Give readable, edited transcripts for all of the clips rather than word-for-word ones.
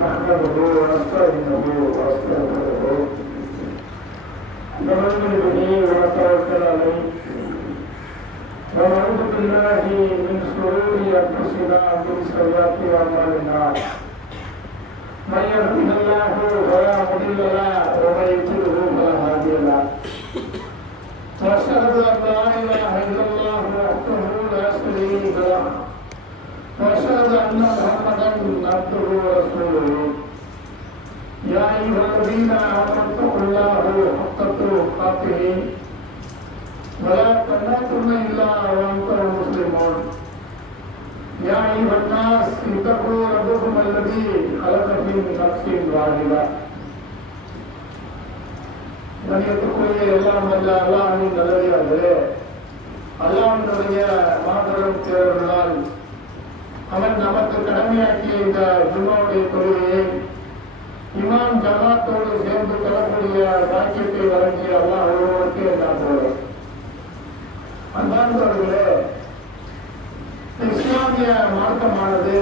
نحمده ونستعينه ونستغفره ونؤمن به ونتوكل عليه ونعوذ بالله من شرور انفسنا ومن سيئات اعمالنا من يهده الله فلا مضل له ومن يضلل فلا هادي له واشهد ان لا اله الا الله وحده لا شريك له واشهد ان محمدا عبده ورسوله يا ايها الذين امنوا اتقوا الله حق تقاته ولا تموتن الا وانتم مسلمون يا ايها الناس اتقوا ربكم الذي خلقكم من نفس واحده கண்ணியத்துக்குரிய எல்லாம் வல்ல அல்லாஹ்வின் நல்லடியார்களே, அல்லாஹ்வுடைய மாபெரும் பேரருளால் அவன் நமக்கு கடமையாக்கிய இந்த ஜும்மாவுடைய தொழுகையை இமாம் ஜமாத்தோடு சேர்ந்து பெறக்கூடிய பாக்கியத்தை வழங்கிய அல்லாஹ் ஒருவருக்கு நான் போகிறேன். அன்பார்ந்தவர்களே, இஸ்லாமிய மார்க்கமானது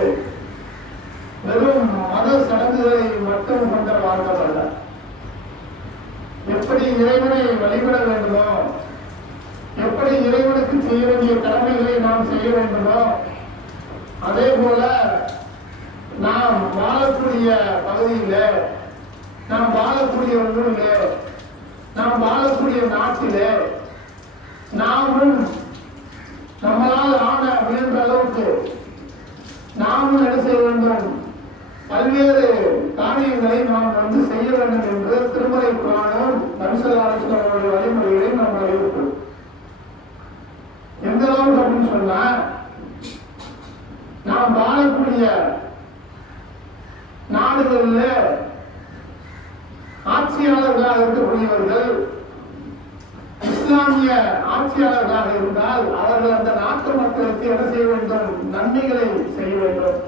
வெறும் மத சடங்குகளை மட்டும் கொண்ட மார்க்கம் அல்ல. எப்படி இறைவனை வழிபட வேண்டுமோ, எப்படி இறைவனுக்கு செய்ய வேண்டிய கடமைகளை நாம் செய்ய வேண்டுமோ, அதே போல நாம் வாழக்கூடிய பகுதியில, நாம் வாழக்கூடிய ஊரிலே, நாம் வாழக்கூடிய நாட்டிலே நாமும் நம்மளால் ஆன முயன்ற அளவுக்கு நாமும் என்ன செய்ய வேண்டும், பல்வேறு காரியங்களை நாம் செய்ய வேண்டும் என்று திருமலை புராணம் நபிசல்லாஹு வழிமுறைகளை நாம் வலியுறுத்தும். எந்த அளவுக்கு அப்படின்னு சொன்னா, நாம் வாழக்கூடிய நாடுகளில் ஆட்சியாளர்களாக இருக்கக்கூடியவர்கள் இஸ்லாமிய ஆட்சியாளர்களாக இருந்தால் அவர்கள் அந்த நாட்டு மக்களுக்கு என்ன செய்ய வேண்டும், நன்மைகளை செய்ய வேண்டும்,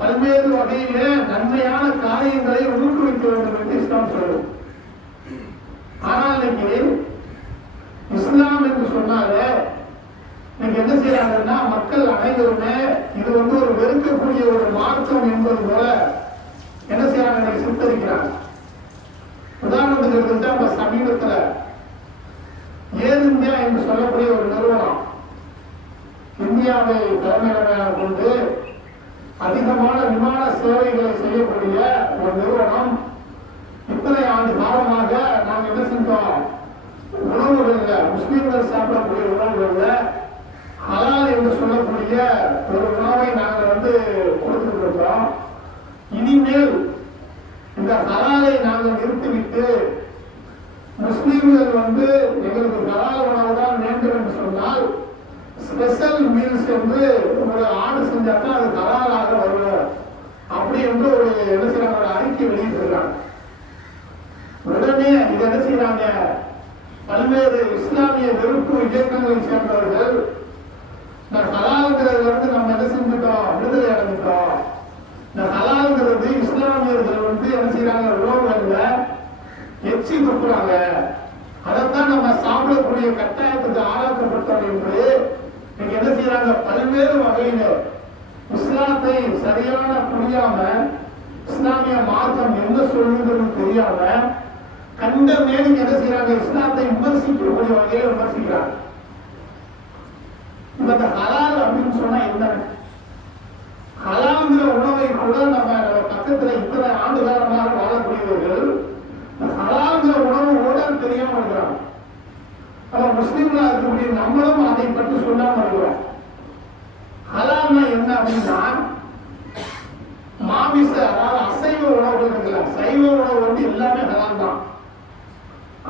பல்வேறு வகையில நன்மையான காரியங்களை ஊக்குவிக்க வேண்டும் என்று இஸ்லாம் சொல்லும். ஆனால் இன்னைக்கு இஸ்லாம் என்று சொன்னாலே இன்னைக்கு என்ன செய்யறாங்கன்னா, மக்கள் அனைவருமே இது ஒரு வெறுக்கக்கூடிய ஒரு மார்க்கம் என்பது போல என்ன செய்யறாங்க, சித்தரிக்கிறாங்க. உதாரணத்துக்கு எடுத்துட்டா, நம்ம சமீபத்துல ஏர் இந்தியா என்று சொல்லக்கூடிய ஒரு நிறுவனம் இந்தியாவை தலைமையிடமாக கொண்டு அதிகமான விமான சேவைகளை செய்யக்கூடிய ஒரு நிறுவனம் இத்தனை ஆண்டு காலமாக நாம் என்ன செஞ்சோம், உணவுகள்ல முஸ்லீம்கள் சாப்பிடக்கூடிய உணவுகள்ல ஹலால் என்று சொல்லக்கூடிய ஒரு உணவை நாங்கள் கொடுத்துட்டு இருக்கிறோம். இனிமேல் இந்த ஹலாலை நாங்கள் நிறுத்திவிட்டு முஸ்லீம்கள் எங்களுக்கு ஹலால் உணவு தான் வேண்டும் என்று சொன்னால் ஸ்பெஷல் மீல்ஸ் என்று ஒரு ஆடு செஞ்சாதான் அது ஹலாலாக வரும் அப்படி என்று ஒரு என்ன செய்யறாங்க, ஒரு அறிக்கை வெளியிட்டிருக்காங்க. உடனே இது என்ன செய்யறாங்க, பல்வேறு இஸ்லாமிய வெறுப்பு இயக்கங்களை சேர்ந்தவர்கள் இந்த ஹலாலுங்கிறது நம்ம என்ன செஞ்சுட்டோம், விடுதலை அடைஞ்சிட்டோம், இந்த ஹலாலுங்கிறது இஸ்லாமியர்கள் என்ன செய்யறாங்க, உணவுகள்ல எச்சி துப்புறாங்க, அதைத்தான் நம்ம சாப்பிடக்கூடிய கட்டாயத்துக்கு ஆளாக்கப்பட்டோம் என்று நீங்க என்ன செய்யறாங்க, பல்வேறு வகையில இஸ்லாத்தை சரியான புரியாம, இஸ்லாமிய மார்க்கம் என்ன சொல்லுங்கிறது தெரியாம கண்ட மேலும் என்ன செய்யறாங்க, இஸ்லாத்தை விமர்சிக்கக்கூடிய வகையில விமர்சிக்கிறாங்க. இந்த ஹலால் அப்படின்னு சொன்னா என்ன, ஹலால்ங்கிற உணவை கூட நம்ம பக்கத்துல இத்தனை ஆண்டு காலமாக வாழக்கூடியவர்கள் ஹலால்ங்கிற உணவு கூட தெரியாம இருக்கிறாங்க. நம்ம முஸ்லீம்களா இருக்கக்கூடிய நம்மளும் அதை பற்றி சொல்லாம இருக்கிறோம். ஹலால்னா என்ன அப்படின்னா, மாமிச அதாவது அசைவ உணவுகள் இருக்குல்ல, சைவ உணவு எல்லாமே ஹலால் தான்.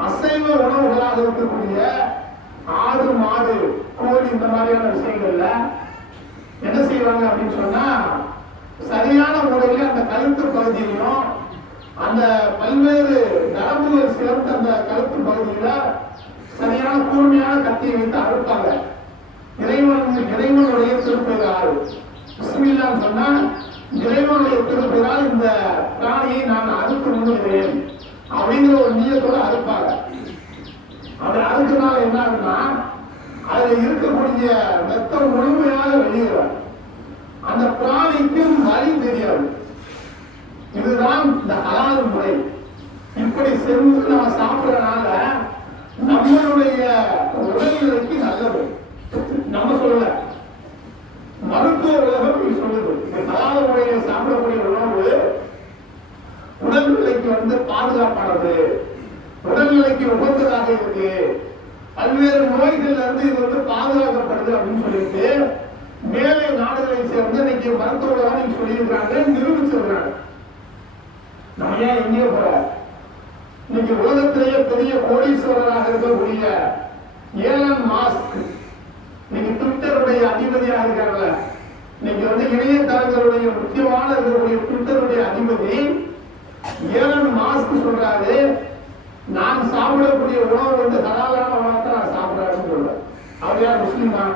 அசைவ உணவுகளாக இருக்கக்கூடிய ஆடு, மாடு, கோழி இந்த மாதிரியான விஷயங்கள்ல என்ன செய்வாங்க அப்படின்னு சொன்னா, சரியான முறையில அந்த கழுத்து பகுதியிலும் அந்த பல்வேறு நரம்புகள் சேர்ந்த அந்த கழுத்து பகுதியில சரியான கூர்மையான கத்தியை வைத்து அறுப்பாங்க. இறைவனுடைய திருப்பெயரால் பிஸ்மில்லாஹ் சொன்னா, இறைவனுடைய திருப்பெயரால் இந்த பிராணியை நான் அறுத்து முன்னுகிறேன் அப்படிங்கிற ஒரு நியத்தோட அறுப்பாங்க. அப்படி அறுக்கிறதுனால என்ன ஆகுதுன்னா, அதுல இருக்கக்கூடிய ரத்தம் முழுமையாக வெளியேறும். அந்த பிராணிக்கும் வலி தெரியாது. செஞ்சு நம்ம சாப்பிடறதுனால நம்மளுடைய உடல்நிலைக்கு நல்லது. நம்ம சொல்லல, மருத்துவ உலகம் சொல்லுது. ஹலால் முறையில் சாப்பிடக்கூடிய உணவு உடல்நிலைக்கு பாதுகாப்பானது, உடல்நிலைக்கு உகந்ததாக இருக்கு, பல்வேறு நோய்கள்ல இருந்து இது பாதுகாக்கப்படுது அப்படின்னு சொல்லிட்டு மேலை நாடுகளை சேர்ந்து இன்னைக்கு மருத்துவ உலகம் சொல்லியிருக்கிறாங்க, நிரூபிச்சிருக்கிறாங்க. நம்ம ஏன் எங்கேயோ போற, இன்னைக்கு உலகத்திலேயே பெரிய கோடீஸ்வரராக இருக்கக்கூடிய ஏலன் மாஸ்க் இன்னைக்கு ட்விட்டருடைய அதிபதியாக இருக்காங்கல்ல, இன்னைக்கு இணையதளங்களுடைய முக்கியமான இருக்கக்கூடிய ட்விட்டருடைய அதிபதி ஏலன் மாஸ்க் சொல்றாரு, நான் சாப்பிடக்கூடிய உணவு ஹலாலான உணவை நான் சாப்பிடுறேன்னு சொல்றேன். அவர் யார்? முஸ்லீம் தான்.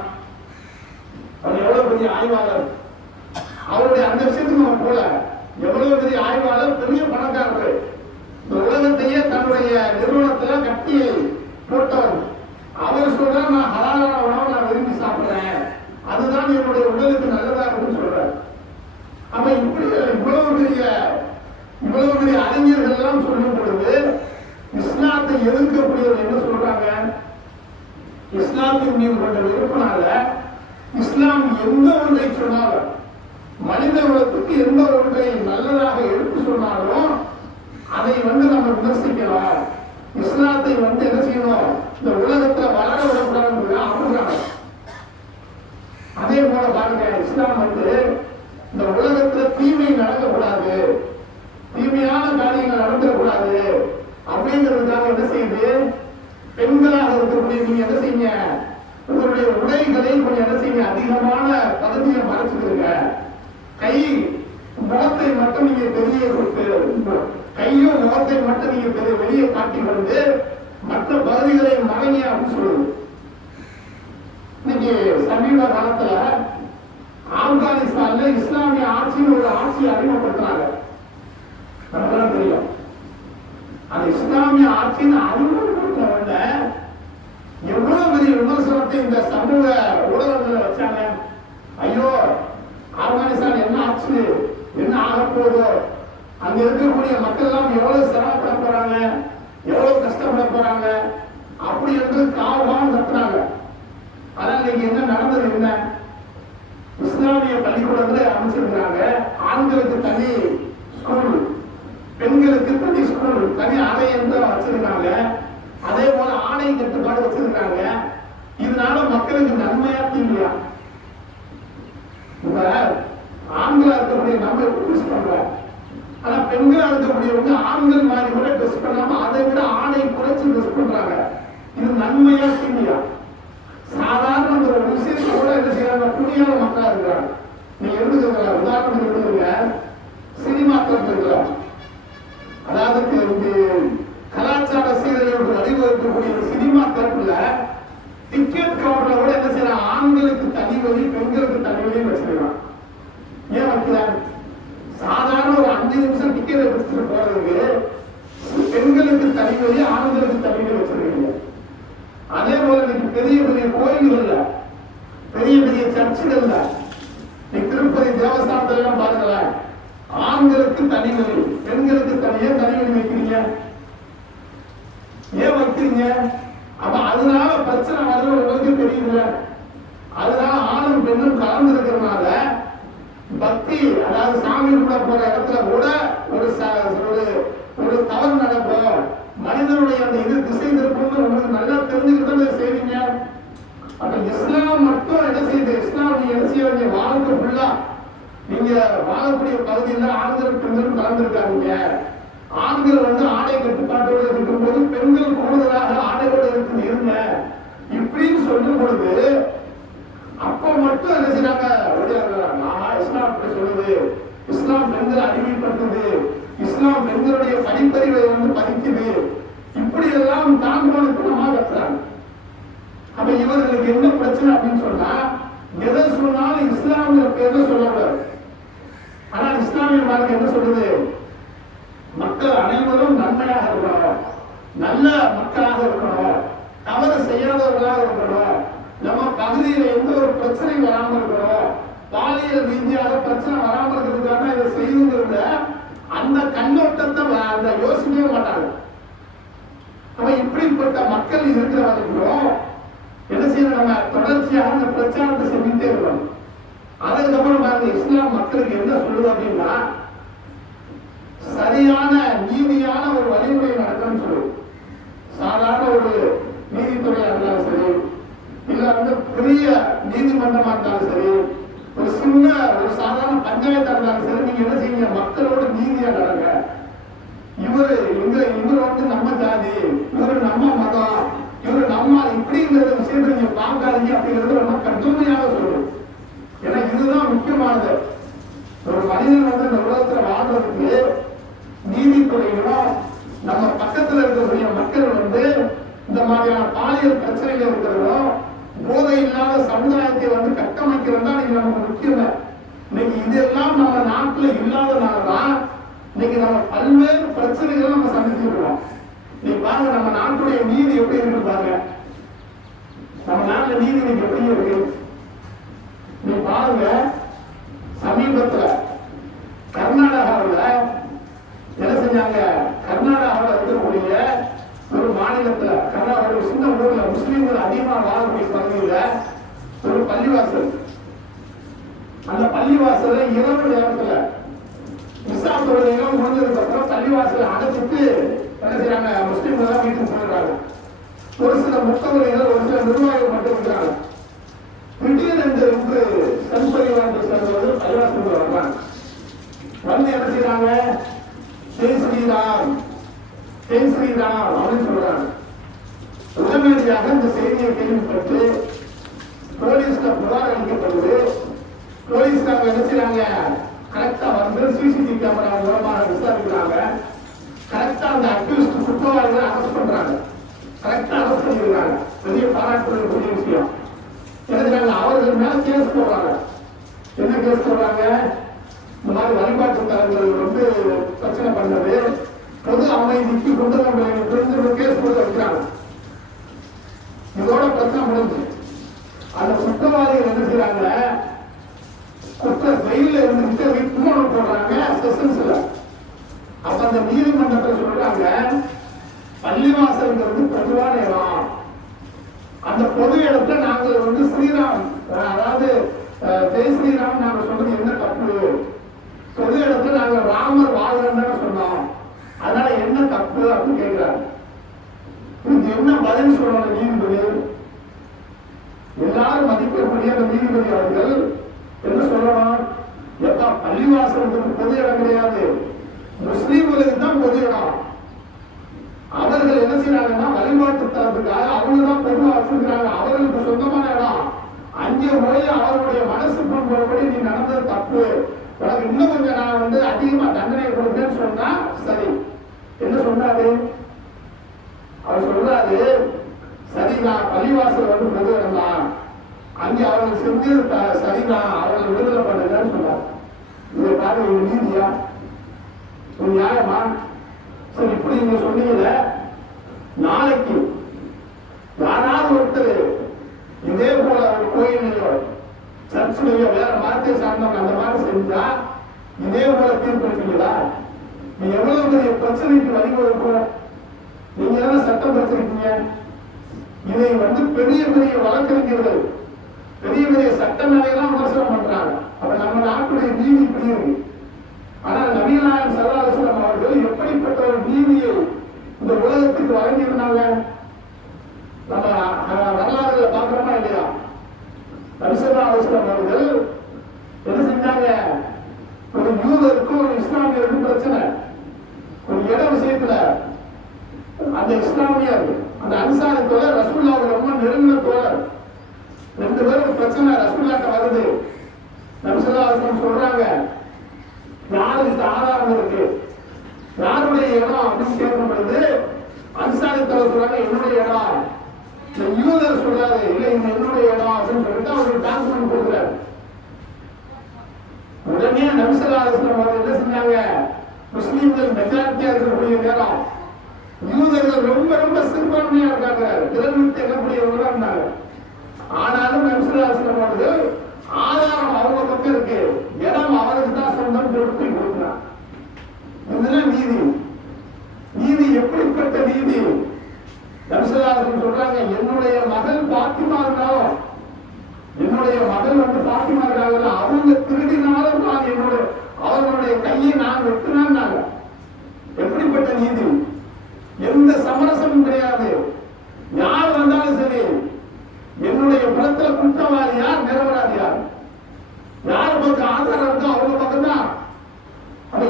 அவர் எவ்வளவு பெரிய ஆய்வாளர், அவருடைய அந்த விஷயத்துக்கு நம்ம போல. எவ்வளவு பெரிய ஆய்வாளர், பெரிய பணக்காரர், இந்த உலகத்தையே தன்னுடைய நிறுவனத்துல கட்டி போட்டவர். அவர் சொல்ற, நான் ஹலாலான உணவை நான் விரும்பி சாப்பிடுறேன், அதுதான் என்னுடைய உடலுக்கு நல்லதா இருக்குன்னு சொல்றார். அப்ப இப்படி இவ்வளவு பெரிய அறிஞர்கள் எல்லாம் சொல்லும் பொழுது இஸ்லாத்தை எதிர்க்கக்கூடியவர் என்ன சொல்றாங்க? இஸ்லாத்தின் மீது கொண்ட விருப்பனால இஸ்லாம் எந்த ஒன்றை சொன்னாலும், மனித குலத்துக்கு எந்த ஒன்றை நல்லதாக எடுத்து சொன்னாலும் அதை நம்ம விமர்சிக்கலாம். இஸ்லாத்தை என்ன செய்யணும், இந்த உலகத்துல வளர விடக்கூடாது அப்படிங்கிறாங்க. அதே போல பாருங்க, இஸ்லாம் இந்த உலகத்துல தீமை நடக்கக்கூடாது, தீமையான காரியங்கள் நடந்துடக்கூடாது அப்படிங்கிறதுக்காக என்ன செய்யுது, பெண்களாக இருக்கக்கூடிய நீங்க என்ன செய்யுங்க, உங்களுடைய உடைகளை கொஞ்சம் என்ன செய்யுங்க, அதிகமான பகுதியை மறைச்சுக்கிறீங்க. கை முகத்தை மட்டும் நீங்க பெரிய கையும் முகத்தை மட்டும் நீங்க வெளியே காட்டி மற்ற பகுதிகளை மறைங்க அப்படின்னு சொல்லுது. இன்னைக்கு சமீப காலத்துல ஆப்கானிஸ்தான்ல இஸ்லாமிய ஆட்சின்னு ஒரு ஆட்சியை அறிமுகப்படுத்துறாங்க. நமக்கு தெரியும், அந்த இஸ்லாமிய ஆட்சின்னு அறிமுகப்படுத்த எவ்வளவு பெரிய விமர்சனத்தை இந்த சமூக ஊடகங்கள்ல வச்சாங்க. ஐயோ, ஆப்கானிஸ்தான் என்ன ஆச்சு, என்ன ஆக போகுதோ, அங்க இருக்கக்கூடிய மக்கள் எல்லாம் எவ்வளவு சிரமப்பட போறாங்க, எவ்வளவு கஷ்டப்பட போறாங்க அப்படி என்று காவலாம் கத்துனாங்க. ஆனா இன்னைக்கு என்ன நடந்தது? என்ன இஸ்லாமிய பள்ளிக்கூடங்களை அமைச்சிருக்கிறாங்க. ஆண்களுக்கு தனி ஸ்கூல், பெண்களுக்கு தனி ஸ்கூல், தனி அறை என்று வச்சிருக்காங்க. அதே போல ஆணை கட்டுப்பாடு வச்சிருக்காங்க. இதனால மக்களுக்கு நன்மையா தீமையா? இப்ப ஆண்களா இருக்கக்கூடிய நம்ம ட்ரெஸ் பண்றோம், ஆனா பெண்களா இருக்கக்கூடியவங்க ஆண்கள் மாதிரி கூட ட்ரெஸ் பண்ணாம அதை விட ஆணை குறைச்சு ட்ரெஸ் பண்றாங்க. இது நன்மையா தீமையா? சாதாரண ஒரு விஷயத்தை கூட என்ன செய்யறாங்க, துணியான மக்களா இருக்கிறாங்க. நீங்க எடுத்துக்கிறீங்களா, உதாரணத்துக்கு எடுத்துருங்க, சினிமாக்கள் இருக்கலாம். அதாவது கலாச்சார சீரழிவுக்கு வழிவகுக்கக்கூடிய சினிமா தரப்புல டிக்கெட் கவுண்டர்ல கூட என்ன செய்யறாங்க, ஆண்களுக்கு தனி வழி, பெண்களுக்கு தனி வழி வச்சிருக்காங்க. ஏன் வைக்கிறாங்க? சாதாரண ஒரு 5 நிமிஷம் டிக்கெட் எடுத்துட்டு போறதுக்கு பெண்களுக்கு தனி வழி, ஆண்களுக்கு தனி வழி வச்சிருக்கீங்க. அதே போல பெரிய பெரிய கோயில்கள்ல, பெரிய பெரிய சர்ச்சுகள்ல, திருப்பதி தேவஸ்தானத்துல எல்லாம் பாருங்களேன், ஆண்களுக்கு தனி வழி, பெண்களுக்கு தனியா தனி வழி வைக்கிறீங்க. ஏன் வைக்கிறீங்க? அப்ப அதனால பிரச்சனை வருது உங்களுக்கு தெரியுதுல. அதனால ஆணும் பெண்ணும் கலந்து இருக்கிறதுனால பக்தி, அதாவது சாமி கூட போற இடத்துல கூட ஒரு தவறு நடக்கும், மனிதனுடைய அந்த திசை திருப்பம் உங்களுக்கு நல்லா தெரிஞ்சுக்கிட்டு செய்வீங்க. அப்ப இஸ்லாம் மட்டும் என்ன செய்யுது, இஸ்லாம் நீங்க என்ன செய்ய வேண்டிய வாழ்க்கை ஃபுல்லா நீங்க வாழக்கூடிய பகுதியில் ஆண்கள் பெண்களும் கலந்துருக்காங்க. ஆண்கள் ஆடை கட்டுப்பாட்டோடு இருக்கும்போது பெண்கள் கூடுதலாக ஆடையோடு இருங்க இப்படின்னு சொல்லும் பொழுது அப்ப மட்டும் என்ன செய்யறாங்க, இஸ்லாம் அப்படி சொல்லுது, இஸ்லாம் பெண்களை அடிமைப்படுத்துது, இஸ்லாம் பெண்களுடைய படிப்பறிவை பதிக்குது, இப்படி எல்லாம் தாழ்வானத்தனமாக கத்துறாங்க. அப்ப இவர்களுக்கு என்ன பிரச்சனை அப்படின்னு சொன்னா, எதை சொன்னாலும் இஸ்லாமிய பேர்ல சொல்லக்கூடாது. ஆனால் இஸ்லாமிய மார்க்கம் என்ன சொல்லுது, மக்கள் அனைவரும் நன்மையாக இருக்கணும், நல்ல மக்களாக இருக்கணும், தவறு செய்யாதவர்களாக இருக்கணும், நம்ம பகுதியில் எந்த ஒரு பிரச்சனையும் வராமல் இருக்கணும், பாலியல் ரீதியாக பிரச்சனை வராமல் இருக்கிறதுக்காக இதை செய்துங்கிறத அந்த கண்ணோட்டத்தை அந்த யோசிக்கவே மாட்டாங்க. மக்கள் இருக்கிற வரைக்கும் என்ன செய்யணும், நம்ம தொடர்ச்சியாக அந்த பிரச்சாரத்தை செஞ்சுட்டே இருக்கணும். அதுக்கப்புறம் பாருங்க இஸ்லாம் மக்களுக்கு என்ன சொல்லுது அப்படின்னா, சரியான நீதியான ஒரு வழிமுறை நடக்கணும்னு சொல்லுது. சாதாரண ஒரு நீதித்துறையா இருந்தாலும் சரி, இல்ல வந்து பெரிய நீதிமன்றமா இருந்தாலும் சரி, ஒரு சின்ன ஒரு சாதாரண பஞ்சாயத்தா இருந்தாலும் சரி, நீங்க என்ன செய்யுங்க, மக்களோட நீதியா நடங்க. இவரு வந்து நம்ம ஜாதி, இவரு நம்ம மதம், இவரு நம்ம இப்படிங்கிற விஷயத்தை நீங்க பார்க்காதீங்க அப்படிங்கிறது ரொம்ப கடுமையாக சொல்லுவோம். ஏன்னா இதுதான் முக்கியமானது. ஒரு மனிதன் வந்து இந்த உலகத்துல வாழ்றதுக்கு நீதித்துறைகளும் நம்ம பக்கத்துல இருக்கக்கூடிய மக்கள் வந்து இந்த மாதிரியான பாலியல் பிரச்சனைகள் இருக்கிறதும் போதை இல்லாத சமுதாயத்தை வந்து கட்டமைக்கிறது தான் இன்னைக்கு நமக்கு முக்கியம். இன்னைக்கு இதெல்லாம் நம்ம நாட்டுல இல்லாதனாலதான் இன்னைக்கு நம்ம பல்வேறு பிரச்சனைகளை நம்ம சந்திச்சிருக்கோம். நீங்க பாருங்க நம்ம நாட்டுடைய நீதி எப்படி இருக்கு பாருங்க. நம்ம நாட்டுல நீதி இன்னைக்கு எப்படி இருக்கு நீ பாருங்க. சமீபத்துல கர்நாடகாவில் என்ன செஞ்சாங்க, கர்நாடகாவில் இருக்கக்கூடிய ஒரு மாநிலத்துல, கர்நாடகா ஒரு சின்ன ஊர்ல முஸ்லீம்கள் அதிகமாக வாழக்கூடிய பகுதியில ஒரு பள்ளிவாசல், அந்த பள்ளிவாசல இரவு நேரத்துல இஸ்லா தொழுகைகள் முடிஞ்சதுக்கு அப்புறம் பள்ளிவாசலை அடைச்சிட்டு என்ன செய்யறாங்க, முஸ்லீம்கள் தான் வீட்டுக்கு போயிடுறாங்க. ஒரு சில முத்தவர்கள், ஒரு சில நிர்வாகிகள் மட்டும் இருக்கிறாங்க. திடீரென்று இன்று சன்பரிவாரத்தை சேர்ந்தவர்கள் பள்ளிவாசலுக்கு வர்றாங்க. வந்து என்ன செய்யறாங்க, ஜெய் ஸ்ரீராம் ஜெய் ஸ்ரீராம் அப்படின்னு சொல்றாங்க. உடனடியாக இந்த செய்தியை கேள்விப்பட்டு போலீஸ்ல புகார் அளிக்கப்படுது. போலீஸ்காரங்க என்ன செய்யறாங்க, கரெக்டா வந்து சிசிடிவி கேமரா மூலமாக விசாரிக்கிறாங்க. கரெக்டா அந்த அக்யூஸ்ட் குற்றவாளிகளை அரெஸ்ட் பண்றாங்க. கரெக்டா அரெஸ்ட் பண்ணிருக்காங்க. பெரிய பாராட்டுக்கூடிய விஷயம். என்ன அவர்கள் மேல கேஸ் போடுறாங்க. என்ன கேஸ் போடுறாங்க, இந்த மாதிரி வழிபாட்டு தலங்கள் வந்து பிரச்சனை பண்ணது, பொது அமைதிக்கு குண்டங்கள் கேஸ் போட்டு வைக்கிறாங்க. இதோட பிரச்சனை முடிஞ்சு அந்த குற்றவாளிகள் என்ன செய்யறாங்க, குற்ற ஜெயில இருந்து விமோனம் போடுறாங்க செஷன்ஸ்ல. அப்ப அந்த நீதிமன்றத்தில் சொல்றாங்க, பள்ளிவாசல்ங்கிறது பொதுவான இடம், அந்த பொது இடத்துல நாங்கள் வந்து ஸ்ரீராம், அதாவது ஜெய் ஸ்ரீராம் நாங்க சொல்றது என்ன தப்பு, பொது இடத்துல நாங்க ராமர் வாழ்றோம்னு சொன்னோம், அதனால என்ன தப்பு அப்படின்னு கேட்கிறாங்க. இதுக்கு என்ன பதில் சொல்லணும் நீதிபதி? எல்லாரும் மதிக்கக்கூடிய அந்த நீதிபதி அவர்கள் என்ன சொல்லணும், எப்பா பள்ளிவாசல் பொது இடம் கிடையாது, முஸ்லீம்களுக்கு தான் பொது இடம். அவர்கள் என்ன செய்யறாங்கன்னா வழிபாட்டு தரத்துக்காக அவங்க தான் பொதுவாக வச்சிருக்கிறாங்க, அவர்களுக்கு சொந்தமான இடம். அங்கே போய் அவருடைய மனசு போன்றபடி நீ நடந்தது தப்பு, உனக்கு இன்னும் கொஞ்சம் நான் வந்து அதிகமா தண்டனை கொடுப்பேன்னு சொன்னா சரி. என்ன சொன்னாரு அவர், சொல்றாரு சரிதான் பள்ளிவாசல் வந்து பொது இடம் தான், அங்கே அவர்கள் செஞ்சது சரிதான், அவர்கள் விடுதலை பண்ணுங்கன்னு சொன்னார். இதை பாருங்க, இது நீதியா, ஒரு நியாயமா? சரி, இப்படி நீங்க சொன்னீங்கல்ல, நாளைக்கு யாராவது ஒருத்தர் இதே போல ஒரு கோயிலையோ சர்ச்சிலையோ வேற மதத்தை சார்ந்தவங்க அந்த மாதிரி செஞ்சா இதே போல தீர்ப்பு இருக்கீங்களா? நீ எவ்வளவு பெரிய பிரச்சனைக்கு வழிவகுக்கும். நீங்க தானே சட்டம் படிச்சிருக்கீங்க. இதை வந்து பெரிய பெரிய வழக்கறிஞர்கள் பெரிய பெரிய சட்டமேலையெல்லாம் விமர்சனம் பண்றாங்க. அப்ப நம்ம நாட்டுடைய நீதி இப்படி இருக்கு. ஆனால் நபிகள் நாயகம் ஸல்லல்லாஹு அலைஹி வஸல்லம் அவர்கள் எப்படிப்பட்ட ஒரு நீதியை இந்த உலகத்துக்கு வழங்கியிருந்தாங்க நம்ம வரலாறுல பாக்குறோமா இல்லையா? நபி ஸல்லல்லாஹு அலைஹி வஸல்லம் அவர்கள் என்ன செஞ்சாங்க, ஒரு யூதருக்கும் ஒரு இஸ்லாமியருக்கும் பிரச்சனை, ஒரு இட விஷயத்துல அந்த இஸ்லாமியர் அந்த அன்சாரி தோழர் ரசூலுல்லாஹ் ரொம்ப நெருங்கின தோழர், ரெண்டு பேரும் பிரச்சனை ரசூலுல்லாஹ்ட்ட வருது. நபி ஸல்லல்லாஹு அலைஹி வஸல்லம் சொல்றாங்க, யாருக்கு ஆதாரம் இருக்கு, யாருடைய இடம் அப்படின்னு கேட்கும் பொழுது அன்சாரி தோழர் சொல்றாங்க என்னுடைய இடம். இந்த யூதர் சொல்றாரு இல்ல இது என்னுடைய இடம் அப்படின்னு சொல்லிட்டு அவருக்கு டாக்குமெண்ட் கொடுக்குறாரு. உடனே நபி ஸல்லல்லாஹு அலைஹி வஸல்லம் அவர்கள் என்ன செஞ்சாங்க, முஸ்லீம்கள் மெஜாரிட்டியா இருக்கக்கூடிய நேரம் யூதர்கள் ரொம்ப ரொம்ப சிறுபான்மையா இருக்காங்க, திறன்மிட்டு எண்ணக்கூடியவர்களா இருந்தாங்க. ஆனாலும் நபி ஸல்லல்லாஹு அலைஹி வஸல்லம் அவர்கள் ஆதாரம் அவங்க பக்கம் இருக்கு, இடம் அவருக்கு தான் சொந்தம் கொடுத்து கொடுக்கிறார். இதுதான் நீதி. நீதி எப்படிப்பட்ட நீதி? நபி ஸல்லல்லாஹு அலைஹி வஸல்லம் அவருடைய கையை நான் வெட்டினாங்க. எப்படிப்பட்ட நீதி! எந்த சமரசமும் கிடையாது. யார் வந்தாலும் சரி, என்னுடைய பலத்தில் குற்றவாளி யார், நிரபராதி யார், யார் பக்கம் ஆதாரம் இருக்கோ அவங்க பக்கம் தான்.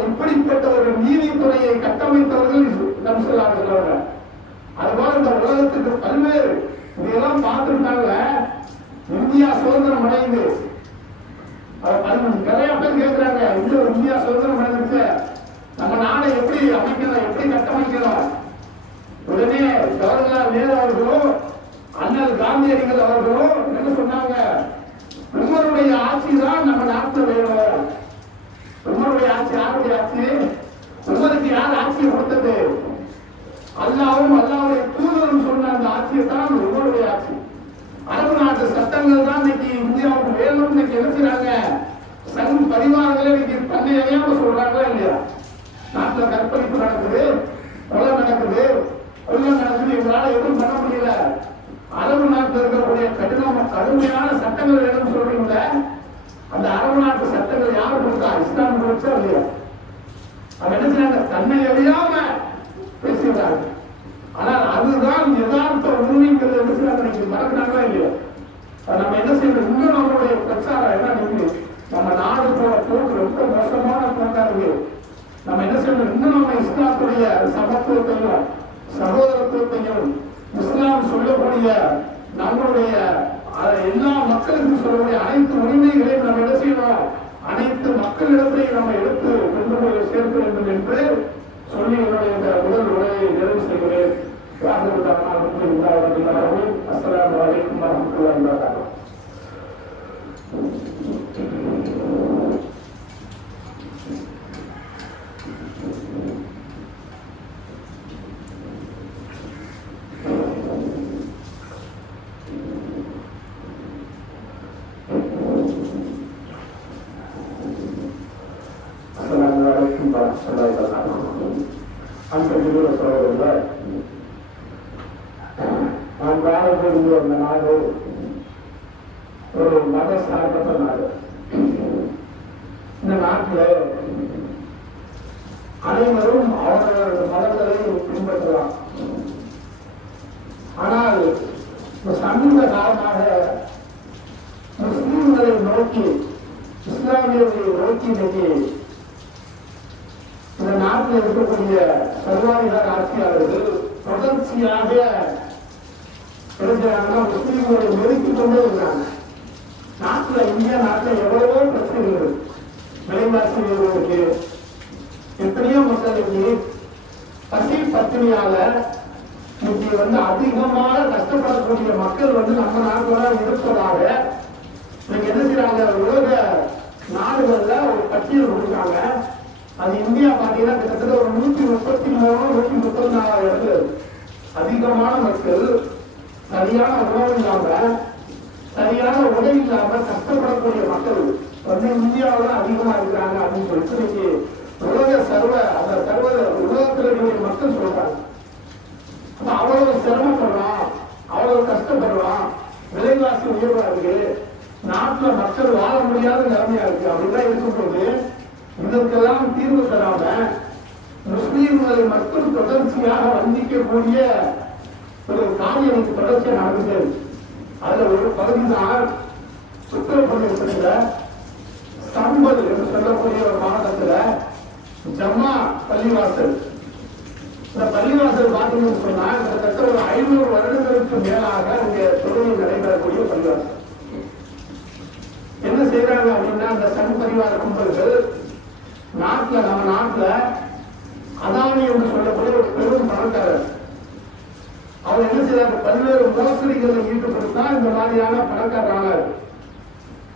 இப்படிப்பட்ட ஒரு நீதித்துறையை கட்டமைத்தவர்கள் நம் சொல்லாங்க. அதுபோல இந்த உலகத்துக்கு பல்வேறு இதெல்லாம் பார்த்துட்டாங்க. இந்தியா சுதந்திரம் அடைந்து நிறைய பேர் கேட்கிறாங்க, இந்தியா சுதந்திரம் அடைஞ்சிருச்சு, நம்ம நாடை எப்படி அமைக்கிறோம், எப்படி கட்டமைக்கிறோம்? உடனே ஜவஹர்லால் நேரு அவர்களும் அண்ணல் காந்தியடிகள் அவர்களும் என்ன சொன்னாங்க, உமருடைய ஆட்சி தான் நம்ம நாட்டில் வேணும். உமருடைய ஆட்சி யாருடைய ஆட்சி? உமருக்கு யார் ஆட்சியை கொடுத்தது? அல்லாவும் அல்லாவுடைய தூதரும் சொன்ன அந்த ஆட்சியை தான் உமருடைய ஆட்சி. அரபு நாட்டு சட்டங்கள் தான் இன்னைக்கு இந்தியாவுக்கு வேணும். இன்னைக்கு நினைக்கிறாங்க சங் பரிவாரங்களே இன்னைக்கு தன்னை அறியாம சொல்றாங்களா இல்லையா? நாட்டுல கற்பழிப்பு நடக்குது, கொலை நடக்குது, கொள்ளை நடக்குது, இவங்களால எதுவும் பண்ண முடியல. அரபு நாட்டில் இருக்கக்கூடிய கடுமையான சட்டங்கள் வேணும்னு சொல்றீங்கள, அந்த அரபு நாட்டு சட்டங்கள் யாரு கொடுத்தா? இஸ்லாம் கொடுத்தா இல்லையா? அவங்க நினைச்சாங்க தன்னை அறியாம பேசுகிறாங்க. ஆனால் அதுதான் யதார்த்த உண்மைங்கிறது என்ன மறக்கிறாங்களா இல்லையா? நம்ம என்ன செய்யணும்? இன்னும் நம்மளுடைய பிரச்சாரம் என்ன நீங்க நம்ம நாடு போல போக்கு ரொம்ப மோசமான போக்கா இருக்கு. நம்ம என்ன செய்யணும்? இன்னும் நம்ம இஸ்லாத்துடைய சமத்துவத்தையும் சகோதரத்துவத்தையும் இஸ்லாம் சொல்லக்கூடிய நம்மளுடைய எல்லா மக்களுக்கும் சொல்லக்கூடிய அனைத்து உரிமைகளையும் நம்ம என்ன செய்யணும்? அனைத்து மக்களிடத்தையும் நம்ம எடுத்து கொண்டு போய் சேர்க்க வேண்டும் என்று சொல்லி என்னுடைய இந்த முதல் உரையை நிறைவு செய்கிறேன். அஸ்ஸலாமு அலைக்கும் வரஹ்மத்துல்லாஹி வபரகாத்துஹு. நாம் வாழக்கூடிய அந்த நாடு ஒரு மத சார்பற்ற நாடு. இந்த நாட்டில் அனைவரும் அவர்களது மதங்களை பின்பற்றலாம். ஆனால் சமீப காலமாக முஸ்லிம்களை நோக்கி, இஸ்லாமியர்களை நோக்கி இன்னைக்கு இந்த நாட்டில் இருக்கக்கூடிய சர்வாதிகார ஆட்சியாளர்கள் தொடர்ச்சியாக முஸ்லிம்களை நெருக்கிக் கொண்டே இருக்காங்க. நாட்டில் இந்தியா நாட்டில் எவ்வளவோ பிரச்சனைகள், விலைவாசி உயர்வுக்கு, எத்தனையோ மக்களுக்கு பசி பட்டினியால இன்னைக்கு அதிகமாக கஷ்டப்படக்கூடிய மக்கள் நம்ம நாட்டில் இருப்பதாக நீங்க என்ன செய்யறாங்க? உலக நாடுகள்ல ஒரு பட்டியல் கொடுக்குறாங்க. அது இந்தியா பாத்தீங்கன்னா கிட்டத்தட்ட ஒரு 133 134 இடத்துல அதிகமான மக்கள் சரியான உணவு இல்லாம, சரியான உடை இல்லாம கஷ்டப்படக்கூடிய மக்கள் இந்தியாவில் அதிகமா இருக்கிறாங்க அப்படின்னு சொல்லிட்டு இன்னைக்கு உலகத்தில் இருக்கக்கூடிய மக்கள் சொல்றாங்க. அவ்வளவு சிரமப்படுறோம், அவ்வளவு கஷ்டப்படுறோம், விலைவாசி உயர்வா இருக்கு, நாட்டுல மக்கள் வாழ முடியாத நிலைமையா இருக்கு. அப்படிதான் இருக்கும்போது இதற்கெல்லாம் தீர்வு தராம முஸ்லீம்களை மக்கள் தொடர்ச்சியாக வந்திக்கக்கூடிய ஒரு காரியம் தொடர்ச்சியாக நடந்தது. அதுல ஒரு பகுதி தான் உத்தரப்பிரதேசத்துல சம்பல் என்று சொல்லக்கூடிய ஒரு மாவட்டத்துல ஜம்மா பள்ளிவாசல். இந்த பள்ளிவாசல் பார்த்தீங்கன்னு சொன்னா கிட்டத்தட்ட ஒரு 500 வருடங்களுக்கு மேலாக இங்க தொழில் நடைபெறக்கூடிய பள்ளிவாசல். என்ன செய்யறாங்க அப்படின்னா, அந்த சங் பரிவார கும்பல்கள் நாட்டுல, நம்ம நாட்டுல அதானி என்று சொல்லக்கூடிய ஒரு பெரும் பணக்காரர், அவர் என்ன செய்யறாரு? பல்வேறு மோசடிகளில் ஈடுபடுத்தா இந்த மாதிரியான பணக்காரர்.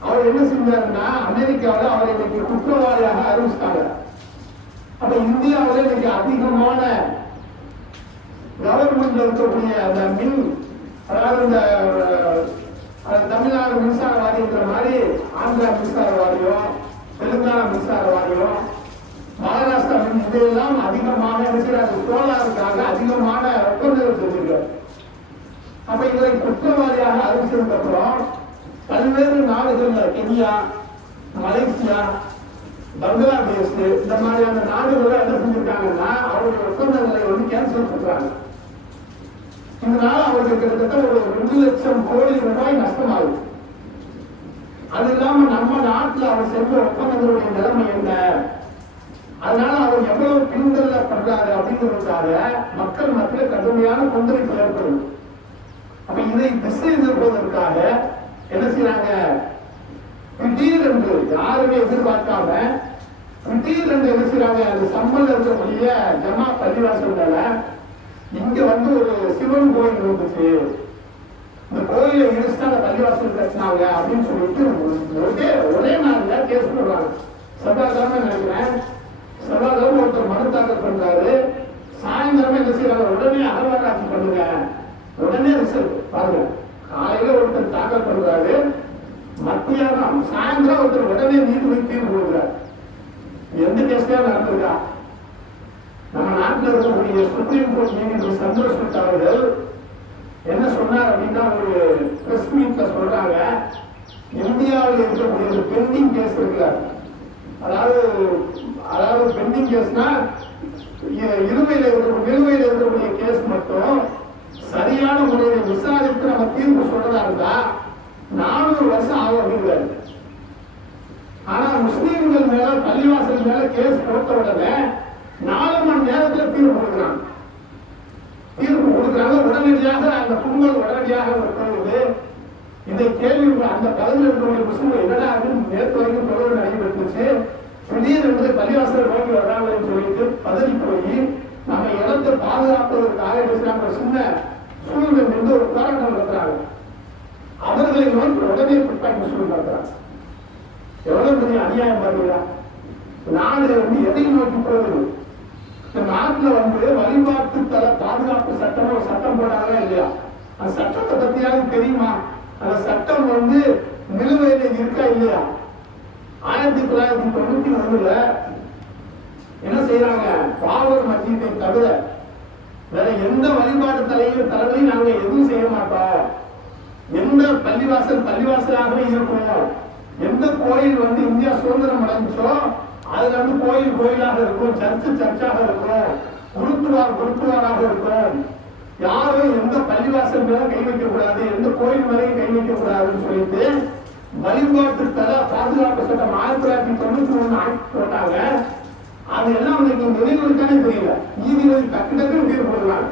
அவர் என்ன செஞ்சாருன்னா, அமெரிக்காவில் அவரை இன்னைக்கு குற்றவாளியாக அறிவிச்சிட்டாங்க. அப்ப இந்தியாவில் இன்னைக்கு அதிகமான கவர்மெண்ட் இருக்கக்கூடிய அந்த மின், அதாவது இந்த தமிழ்நாடு மின்சார வாரியங்கிற மாதிரி ஆந்திரா மின்சார வாரியம், தெலுங்கானா மின்சார வாரியம், மகாராஷ்டிரா மின், இதெல்லாம் அதிகமான சோலாருக்காக அதிகமான ஒப்பந்தங்கள் செஞ்சிருக்காரு. அப்ப இவரை குற்றவாளியாக அறிவிச்சதுக்கு அப்புறம் பல்வேறு நாடுகள்ல, கென்யா, மலேசியா, பங்களாதேஷ் இந்த மாதிரியான நாடுகள் என்ன செஞ்சிருக்காங்கன்னா அவருடைய ஒப்பந்தங்களை வந்து கேன்சல் பண்றாங்க. இதனால அவருக்கு கிட்டத்தட்ட ஒரு 2 லட்சம் கோடி ரூபாய் நஷ்டமாகுது. அது இல்லாம நம்ம நாட்டில் அவர் செஞ்ச ஒப்பந்தங்களுடைய நிலைமை என்ன, அதனால அவர் எவ்வளவு பின்தள்ள பண்றாரு அப்படிங்கிறதுக்காக மக்கள் மத்தியில் கடுமையான கொந்தளிப்பு ஏற்படும். அப்ப இதை திசை திருப்பதற்காக என்ன செய்யறாங்க, திடீரென்று யாருமே எதிர்பார்க்காம திடீரென்று என்ன செய்யறாங்க, அந்த சம்பளம் இருக்கக்கூடிய ஜமா பள்ளிவாசல்ல இங்க வந்து ஒரு சிவன் கோயில் இருந்துச்சு, இந்த கோயிலை இடிச்சுதான் அந்த பள்ளிவாசல் கட்டினாங்க அப்படின்னு சொல்லிட்டு ஒரே நாள்ல கேஸ் போடுறாங்க. செவ்வாய்க்கிழமை நினைக்கிறேன், செவ்வாய்க்கிழமை ஒருத்தர் மனு தாக்கல் பண்றாரு, சாயந்தரமே என்ன செய்யறாங்க, உடனே அகழ்வாராய்ச்சி பண்ணுங்க, உடனே ரிசல்ட் பாருங்க. காலையில ஒருத்தர் தாக்கல் பண்றாரு, மத்தியானம் சாயந்தரம் ஒருத்தர் உடனே நீதிபதி தீர்ப்பு கொடுக்குறாரு. எந்த கேஸ்லயா நடந்திருக்கா? நம்ம நாட்டில் இருக்கக்கூடிய சுப்ரீம் கோர்ட் நீதிபதி சந்தோஷ் அவர்கள் என்ன சொன்னார் அப்படின்னா, ஒரு பிரஸ் மீட்ல சொல்றாங்க, இந்தியாவில் இருக்கக்கூடிய பெண்டிங் கேஸ் இருக்குல்ல, அதாவது பெண்டிங் கேஸ்னா நிலுவையில் இருக்கக்கூடிய கேஸ் மட்டும் சரியான முறையில் விசாரித்து நம்ம தீர்ப்பு சொல்றதா இருந்தா 400 வருஷம் ஆகும் அப்படிங்கிறாரு. ஆனா முஸ்லீம்கள் மேல பள்ளிவாசல் மேல கேஸ் போட்ட உடனே 4 மணி நேரத்தில் தீர்ப்பு கொடுக்குறாங்க. உடனடியாக அந்த கும்பல் உடனடியாக போகுது. இதை கேள்வி அந்த பகுதியில் இருக்கக்கூடிய முஸ்லீம்கள் என்னடா நேற்று வரைக்கும் தொடர்பு நடைபெற்றுச்சு, திடீரென்று பள்ளிவாசல் நோக்கி வராங்கன்னு சொல்லிட்டு பதவி போய் நம்ம இடத்தை பாதுகாப்பதற்காக சின்ன சூழ்நிலை என்று ஒரு போராட்டம் நடத்துறாங்க. அவர்களை நோக்கி உடனே பிற்பாய்ப்பு சொல்றாங்க. எவ்வளவு பெரிய அநியாயம் பாருங்களா? நாடு வந்து எதை நோக்கி போகுது? இந்த நாட்டில் வந்து வழிபாட்டு தல பாதுகாப்பு சட்டம் ஒரு சட்டம் போடாங்களா இல்லையா? அந்த சட்டத்தை பத்தியாவது தெரியுமா? அந்த சட்டம் வந்து நிலுவையில இருக்கா இல்லையா? 1991 என்ன செய்யறாங்க, பாபர் மஸ்ஜிதை தவிர வேற எந்த வழிபாட்டு தலைவரையும் நாங்க எதுவும் செய்ய மாட்டோம், எந்த பள்ளிவாசலாகவே இருக்கும், எந்த கோயில் வந்து இந்தியா சுதந்திரம் அடைஞ்சோ அதுல வந்து கோயிலாக இருக்கும், சர்ச்சாக இருக்கும், குருத்துவாராக இருக்கும், யாரும் எந்த பள்ளிவாசல் மேல கை வைக்க கூடாது, எந்த கோயில் மேலையும் கை வைக்க கூடாதுன்னு சொல்லிட்டு வழிபாட்டு தல பாதுகாப்பு சட்டம் 1991 ஆக்ட் போட்டாங்க. அது எல்லாம் நினைவுகளுக்கானே தெரியல, நீதிபதி டக்கு தீர்ப்பு போடுறாங்க.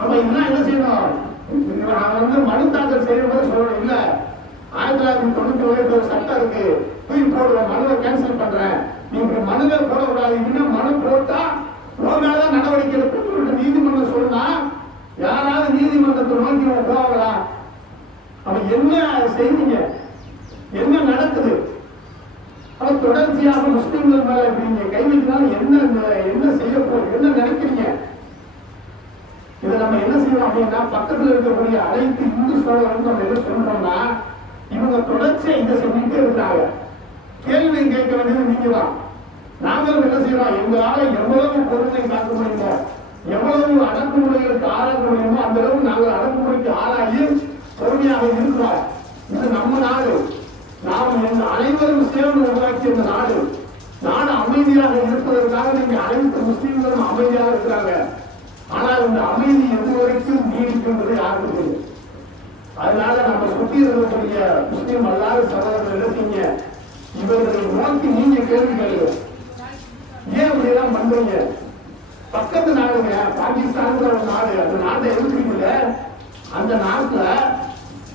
அப்ப இதெல்லாம் என்ன செய்யணும், நான் வந்து மனு தாக்கல் செய்யும்போது சொல்லணும், இல்ல 1991 ஒரு சட்டம் இருக்கு, தூக்கி போடுவேன், மனுவை கேன்சல் பண்றேன், நீங்க மனுவை போடக்கூடாது, இன்னும் மனு போட்டா மேலதான் நடவடிக்கை எடுத்து நீதிமன்றம் சொன்னா யாராவது நீதிமன்றத்தை நோக்கி போவாங்களா? அப்ப என்ன செய்வீங்க, என்ன நடக்குது? அப்ப தொடர்ச்சியாக முஸ்லிம்கள் மேல நீங்க கை வைக்கிறாலும் என்ன செய்ய போறோம், என்ன நினைக்கிறீங்க? இதை நம்ம என்ன செய்யணும் அப்படின்னா, பக்கத்தில் இருக்கக்கூடிய அனைத்து இந்து சோழர்களும் நம்ம என்ன சொல்றோம்னா, இவங்க தொடர்ச்சியா இதை செஞ்சுட்டே இருக்கிறாங்க. கேள்வி கேட்க வேண்டியது நீங்க தான். நாங்களும் என்ன செய்யறோம், எங்களால எவ்வளவு பொறுமை காக்க முடியுமோ, எவ்வளவு அடக்குமுறைகளுக்கு ஆளாக்க முடியுமோ அந்த அளவு நாங்கள் அடக்குமுறைக்கு ஆளாகி பொறுமையாக இருக்கிறோம். இது நம்ம நாடு, நாம் அனைவரும் சேர்ந்து உருவாக்கிய இந்த நாடு. நாடு அமைதியாக இருப்பதற்காக நீங்க அனைத்து முஸ்லீம்களும் அமைதியாக இருக்கிறாங்க. ஆனால் இந்த அமைதி எது வரைக்கும் நீடிக்கின்றது யாருக்கு தெரியும்? அதனால நம்ம சுற்றி இருக்கக்கூடிய முஸ்லீம் அல்லாத சகோதரர்கள் என்ன செய்ய, இவர்களை நோக்கி நீங்க கேள்வி கேளுங்க, ஏன் இப்படி எல்லாம் பண்றீங்க? பக்கத்து நாடுங்க, பாகிஸ்தான் ஒரு நாடு, அந்த நாட்டை எதிர்க்கிறீங்க. அந்த நாட்டுல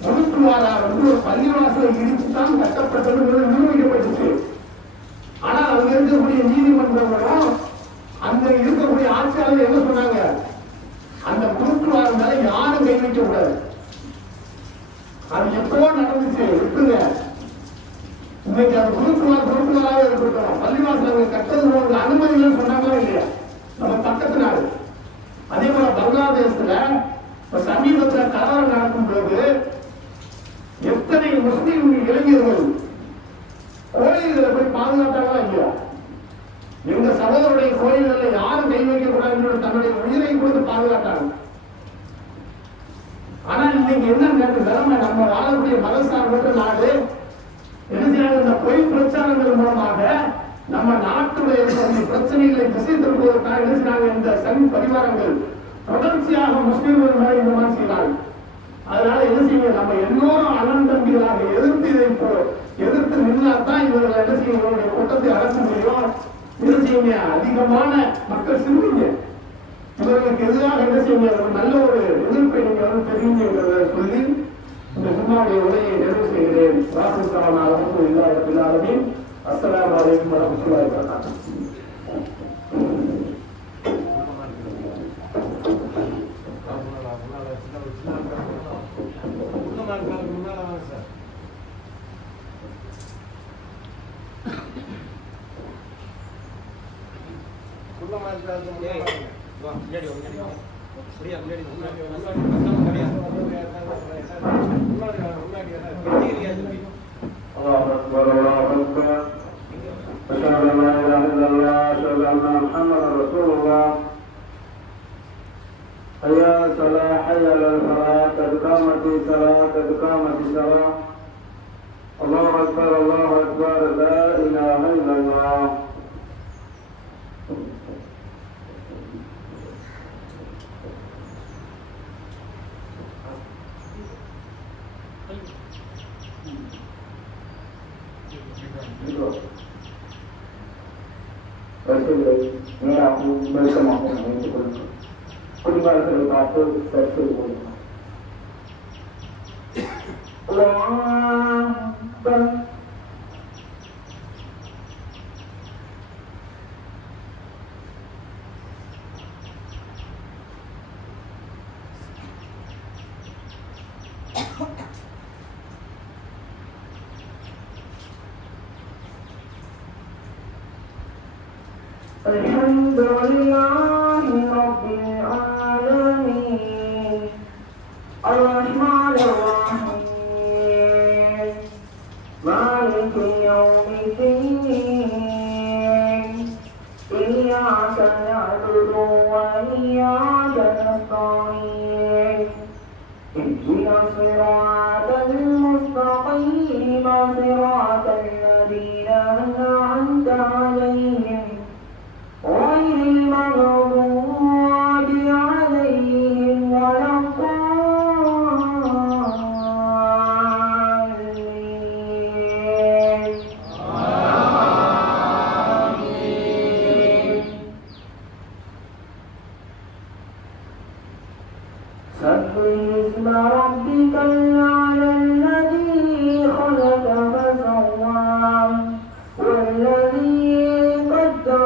முழுக்குவாரா வந்து ஒரு பள்ளிவாசலை இடிச்சுதான் கட்டப்பட்டது நிரூபிக்கப்பட்டுச்சு. ஆனால் அங்க இருக்கக்கூடிய நீதிமன்றங்களும் அந்த இருக்கக்கூடிய ஆட்சியாளர் என்ன சொன்னாங்க, அந்த முழுக்குவாரம் மேல யாரும் கை வைக்க கூடாது. அது எப்போ நடந்துச்சு விட்டுங்க. இன்னைக்கு அது குருக்குவாராக இருக்கட்டும், பள்ளிவாசல் கட்டது அனுமதிகள் சொன்னாங்களா இல்லையா? நம்ம பக்கத்து நாடு. அதே போல பங்களாதேஷ்ல சமீபத்தில் கலவரம் நடக்கும் போது எத்தனை முஸ்லீம் இளைஞர்கள் கோயில்களை போய் பாதுகாத்தாங்களா இல்லையா? எங்க சகோதரருடைய கோயில்களில் யாரும் கை வைக்க கூடாது, தன்னுடைய உயிரை கொடுத்து பாதுகாத்தாங்க. ஆனால் இன்னைக்கு என்ன நிலைமை, நம்ம வாழக்கூடிய மதசார்பற்ற நாடு என்ன செய்யறாங்க, இந்த பொய் பிரச்சாரங்கள் மூலமாக நம்ம நாட்டுடைய பிரச்சனைகளை திசை திருப்புவதற்காக என்ன இந்த சங் பரிவாரங்கள் தொடர்ச்சியாக முஸ்லிம்கள் மேல இந்த மாதிரி செய்யறாங்க. அதனால என்ன செய்ய நம்ம எல்லோரும் அண்ணன் தம்பிகளாக எதிர்த்து நின்றால்தான் இவர்கள் என்ன செய்ய இவருடைய கூட்டத்தை அடக்க முடியும். என்ன செய்யுங்க, அதிகமான மக்கள் சிறுவீங்க, இவர்களுக்கு எதிராக என்ன செய்யுங்க, ஒரு நல்ல ஒரு எதிர்ப்பை நீங்க வந்து தெரியுங்கிறத சொல்லி இந்த சும்மாவுடைய உரையை நிறைவு செய்கிறேன். வாசல் அளவுக்கு இல்லாதமே. அஸ்ஸலாமு அலைக்கும் வரஹ்மத்துல்லாஹி வபரகாத்துஹு. حيا صلاة حيا للفلاح قد قامت الصلاة قد قامت الصلاة الله أكبر الله أكبر لا إله إلا الله. Ini aku bersama dengan itu. Kuliah terbatas tersebut. Alhamdulillah Rabbil Alamin Ar-Rahmanir Rahim Maliki Yawmiddin Iyyaka na'budu wa iyyaka nasta'in Ihdinas siratal mustaqim siratal ladzina an'amta 'alaihim غير المغضوب عليهم ولا الضالين آمين. سبح اسم ربك الأعلى الذي خلق فسوى والذي قدر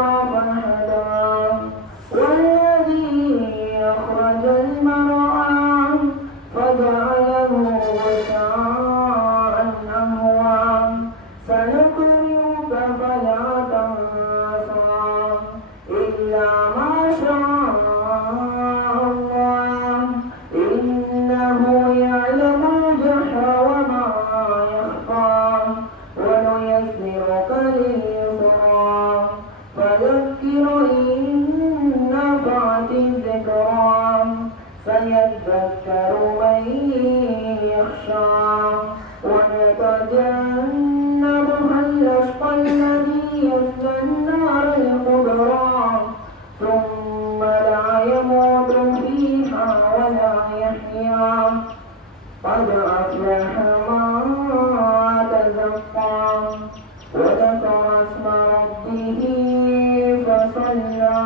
سيذكر من يخشى ويتجنبها الأشقى الذي يصلى النار الكبرى ثم لا يموت فيها ولا يحيا قد أفلح من تزكى وذكر اسم ربه فصلى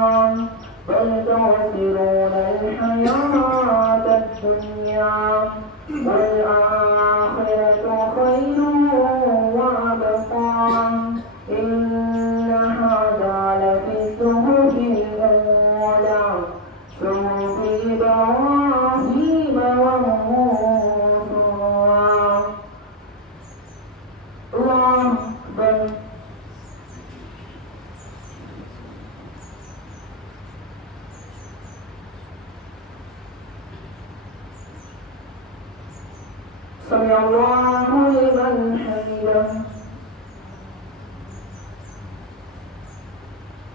بل تؤثرون الحياة الدنيا والآخرة خير وأبقى إن هذا لفي الصحف الأولى صحف إبراهيم وموسى. الله أكبر. سمع الله لمن حمده.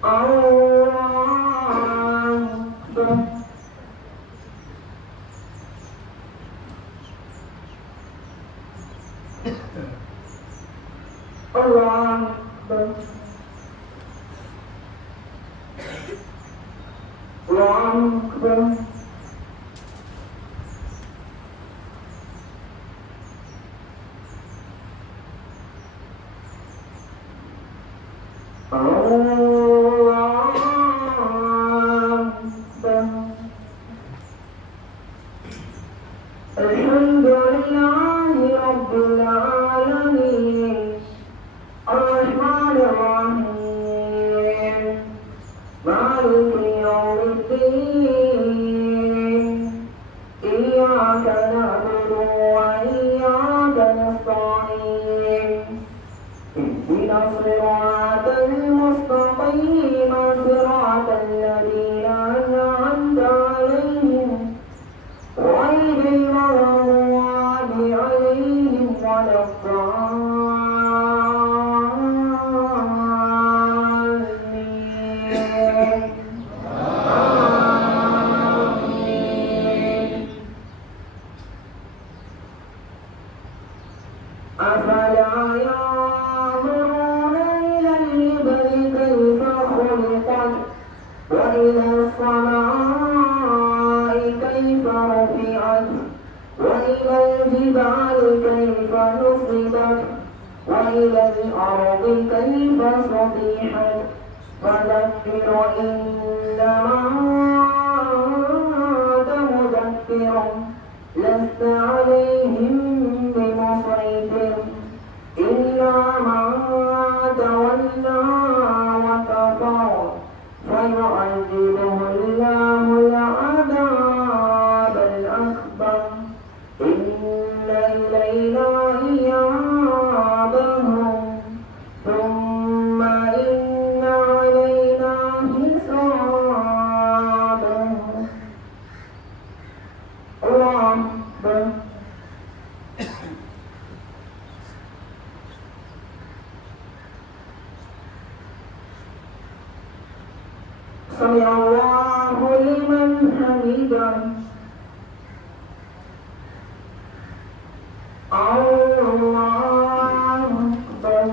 الله أكبر. الله أكبر. الله أكبر. الحمد لله رب العالمين الرحمن الرحيم مالك يوم الدين إياك نعبد وإياك نستعين اهدنا الصراط المستقيم صراط الذين أنعمت عليهم غير المغضوب عليهم ولا الضالين. أفلا ينظرون إلى الإبل كيف خلقت وإلى السماء كيف رفعت وإلى الجبال كيف نصبت وإلى الأرض كيف سطحت فذكر إنما أنت مذكر لست عليهم بمسيطر إلا من تولى وكفر فيعذبه الله العذاب الأكبر إن إلينا إيابهم ثم إن علينا حسابهم. الله أكبر. سمع الله لمن حمده. الله أكبر.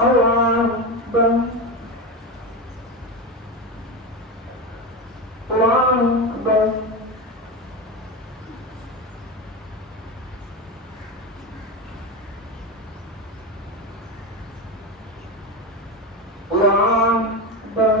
الله أكبر. الله أكبر. الله أكبر.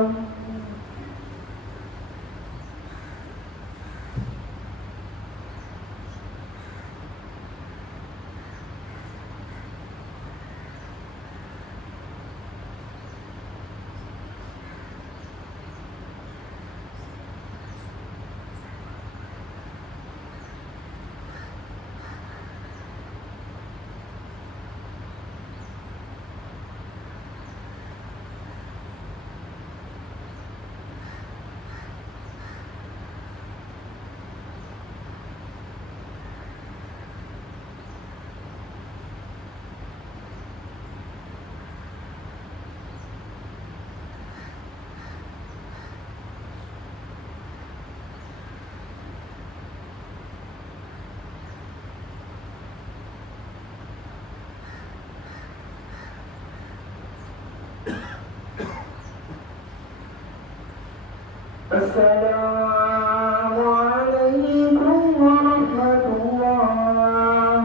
السلام عليكم ورحمة الله.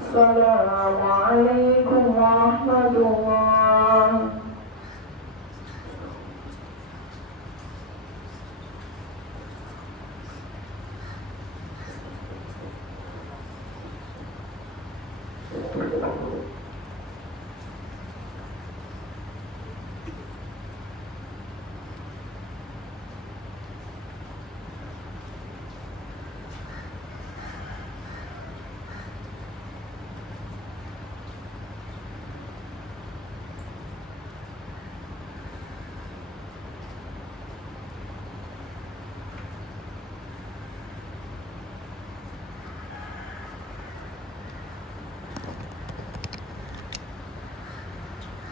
السلام عليكم ورحمة الله.